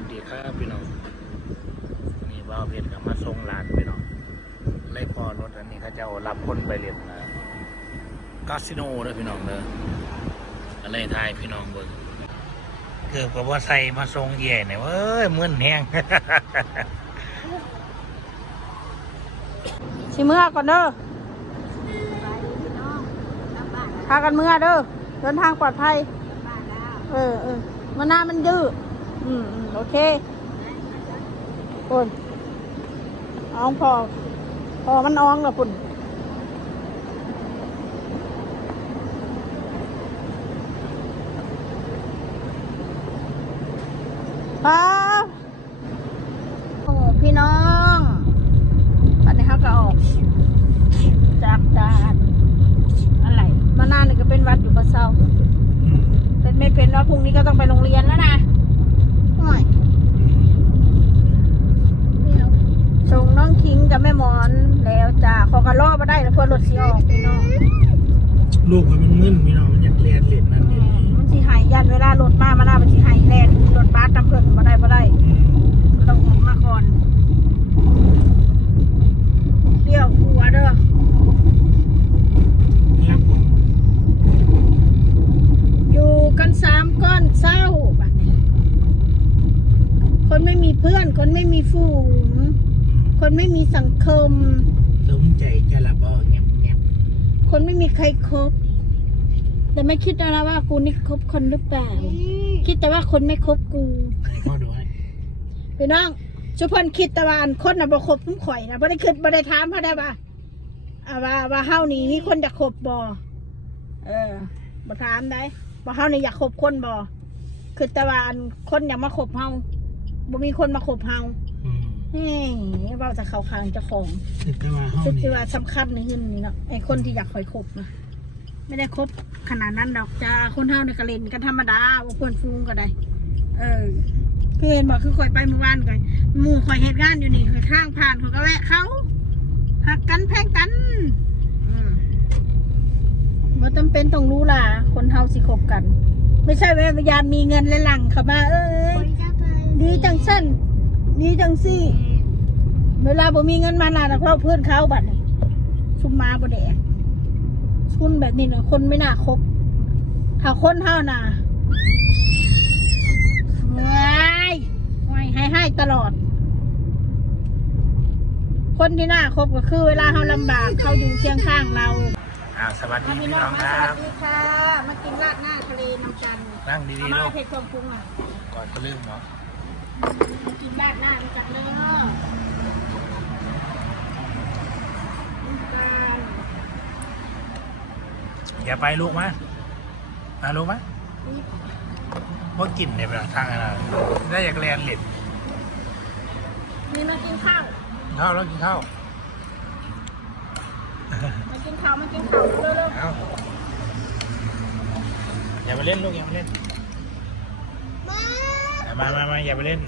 วัสดีครับพี่น้องนี่บ่าวเพชรกับมาส่งหลานพี่น้องไล่พอรถอันนี้เขาจะรับคนไปเรียนคาสิโนเด้อพี่น้องเด้ออะไรทายพี่น้องเบิ่งเกือบกับว่าใส่มาส่งแย่เนี่ยเว้ยมึนแห้งสิเมื่อก่อนเด้อพากันเมื่อเด้อเดินทางปลอดภัย เออเออมันหน้ามันดื้อ อืมอืมโอเคปุ่นอ้องพอ พอมันอ้องแล้วปุ่นป้าโอ้พี่น้อง ตอนนี้เขาก็ออก จากด่านอะไร มานานนี่ก็เป็นวัดอยู่กับเศร้าเป็นไม่เป็นว่าพรุ่งนี้ก็ต้องไปโรงเรียนแล้วนะ โอ้ยส่งน้องคิงกับแม่หมอนแล้วจ้าขอกระล่อมาได้แล้วเพื่อรถสีออกพี่น้องลูกมันมึนพี่น้องมันอยากเรียนเรียนนั่นเรียนนี่มันสีหายยันเวลารถมามาหน้ามันสีหายแลนรถบัสจำเพิ่นมาได้มาได้มันต้องออกมาก่อนเดี่ยวหัวเด้อ รับ อยู่กันสามก้อนเศร้าบัดนี้คนไม่มีเพื่อน คนไม่มีฝูง คนไม่มีสังคม สมใจจะละบ่เงียบเงียบคนไม่มีใครคบ แต่ไม่คิดนะว่ากูนี่คบคนหรือเปล่า คิดแต่ว่าคนไม่คบกูให้พ่อดูให้พี่น้องชุพนคิดแต่ว่าอันคนน่ะบ่คบผมข่อยนะบ่ได้คิดบ่ได้ถามเขาได้ว่าอ่าว่าว่าเฮานี่มีคนอยากคบบ่เออบ่ถามได้ว่าเฮานี่อยากคบคนบ่คือแต่ว่าอันคนอยากมาคบเฮาบ่มีคนมาคบเฮา อืมเฮ้ยเว้าจะเข้าข้างเจ้าของคือแต่ว่าห้องซึ่งนี้ที่ว่าสำคัญในหึ่นนี่เนาะไอ้คนที่อยากคอยคบนะไม่ได้คบขนาดนั้นดอกจ้าคนเฮาในกระเล่นกันธรรมดาว่าเพื่อนฟูงก็ได้ เออคือเห็นบอกคือคอยไปเมื่อวานกันหมู่คอยเหตุงานอยู่นี่คอยข้างผ่านคอยก็แวะเขาหักกันแพงกันอืมบ่จำเป็นต้องรู้ล่ะ คนเฮาสิคบกัน ไม่ใช่ว่าพยายามมีเงินและหลังเข้ามาเอ้ย ดีจังสั้น ดีจังซี่ เวลาบ่มีเงินมาลานะเพราะเพื่อนเขาบัดนี้ชุมมาบ่แดกชุนแบบนี้นะคนไม่น่าคบถ้าคนเฮาน่ะว้ายว้ายให้ให้ตลอด คนที่น่าคบก็คือเวลาเฮาลำบากเขาอยู่เคียงข้างเราอ่าสวัสดีพี่พี่น้น้อองงมาคสรับวัสดีค่ะ มากินราดหน้าทะเลน้ำจันทร์นั่งเอาดีๆมาลูกเผ็ดเครื่องปรุงอะก่อนจะลืมเนาะมา กินราดหน้าน้ำจันทร์เลยเนาะน้ำจันทร์อย่าไปลูกมามาลูกมาว่ากินในเวลาทางอะไรได้อยากเรียนเรียนมีมากินข้าว ข้าวแล้วกินข้าวมากินข้าว มากินข้าวเร็วเอาอย่าไปเล่นลูกอย่าไปเล่นๆ มามามามาอย่าไปเล่น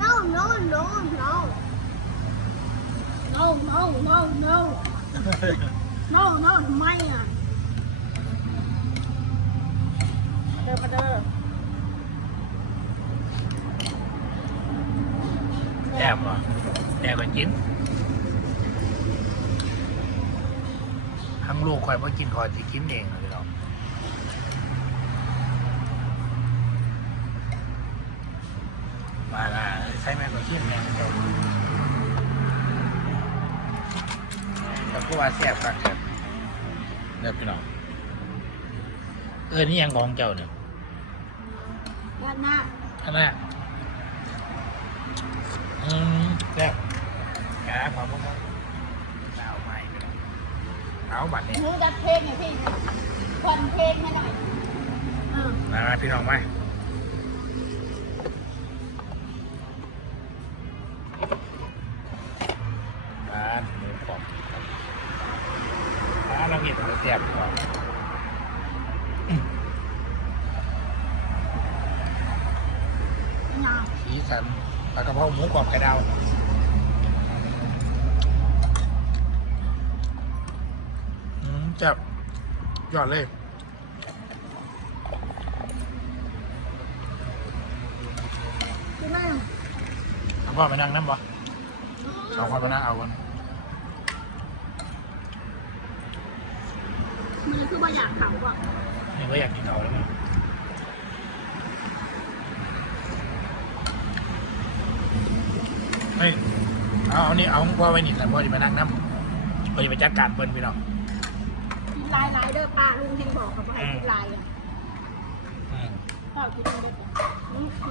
no no no no no no no no no no ทำไมอะเดินมาเดินแอบเหรอแอบไปกินทั้งลูกคอยว่ากินคอยจะกินเองเลยเรามาละ ใช้แม่ก็ชิมแม่เดี๋ยวแล้วก็ว่าแซ่บครับครับเดี๋ยวพี่น้องเออนี่ยังของเจ้าเนี่ยด้านหน้าข้างหน้าอืมแซ่บครับขอบคุณครับเอาใหม่ไปแล้วเอาบัตรเนี่ยหนูดัดเพลงไงพี่ผ่อนเพลงให้หน่อยเออมาพี่น้องไหม ปลากระเพราหมูกรอบไข่ดาวจับยอดเลยคือแม่เอาพ่อไปนั่งนั่นบ่สองคนไปนั่งเอากันมือคือบ่อยากเขาบ่เนี่ยก็อยากกินเขาแล้วมั้ง ฮ้ยเอาเอานี่เอาของพ่อไว้นี่แต่พ่อจะไปนั่งน้ำพ่อจะไปจัดการเปิ้นพี่น้องกินลายลายเด้อป้าลุงเฮงบอกเขาว่าให้กินลายอะอืม พ่อกินได้ปะอืมอื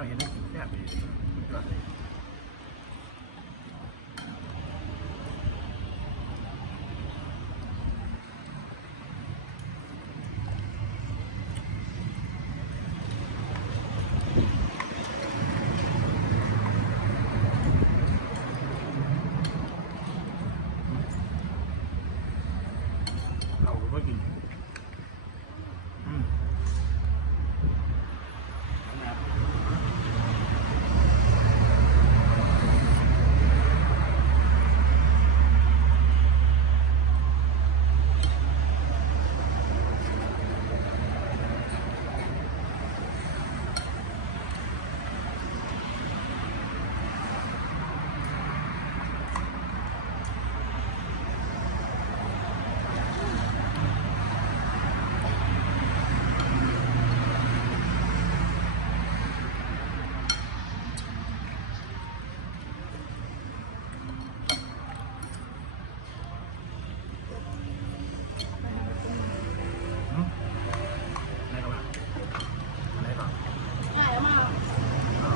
หลานเราเห็นแล้วกินแซ่บดีสุดยอดเลยเราก็ไม่กินอืม อืมอะไรกันวะอะไรก่อน ง่ายแล้วมา อ๋อ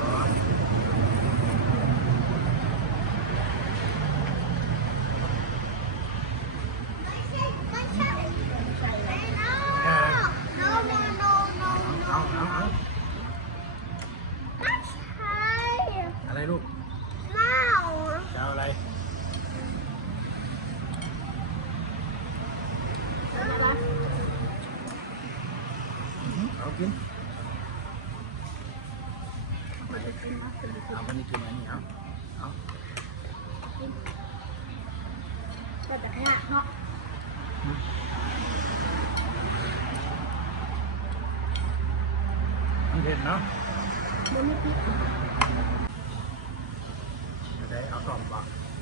ใส่เลย แค่เอาเอาเอาอะไรลูกจะเอาอะไร เอากิน เอาไปเลยเอาไปนี่คือมันนี่เอาเอาก็จะขยะเนาะมันเผ็ดเนาะบนนี้ปิดจะได้เอากล่องปะดู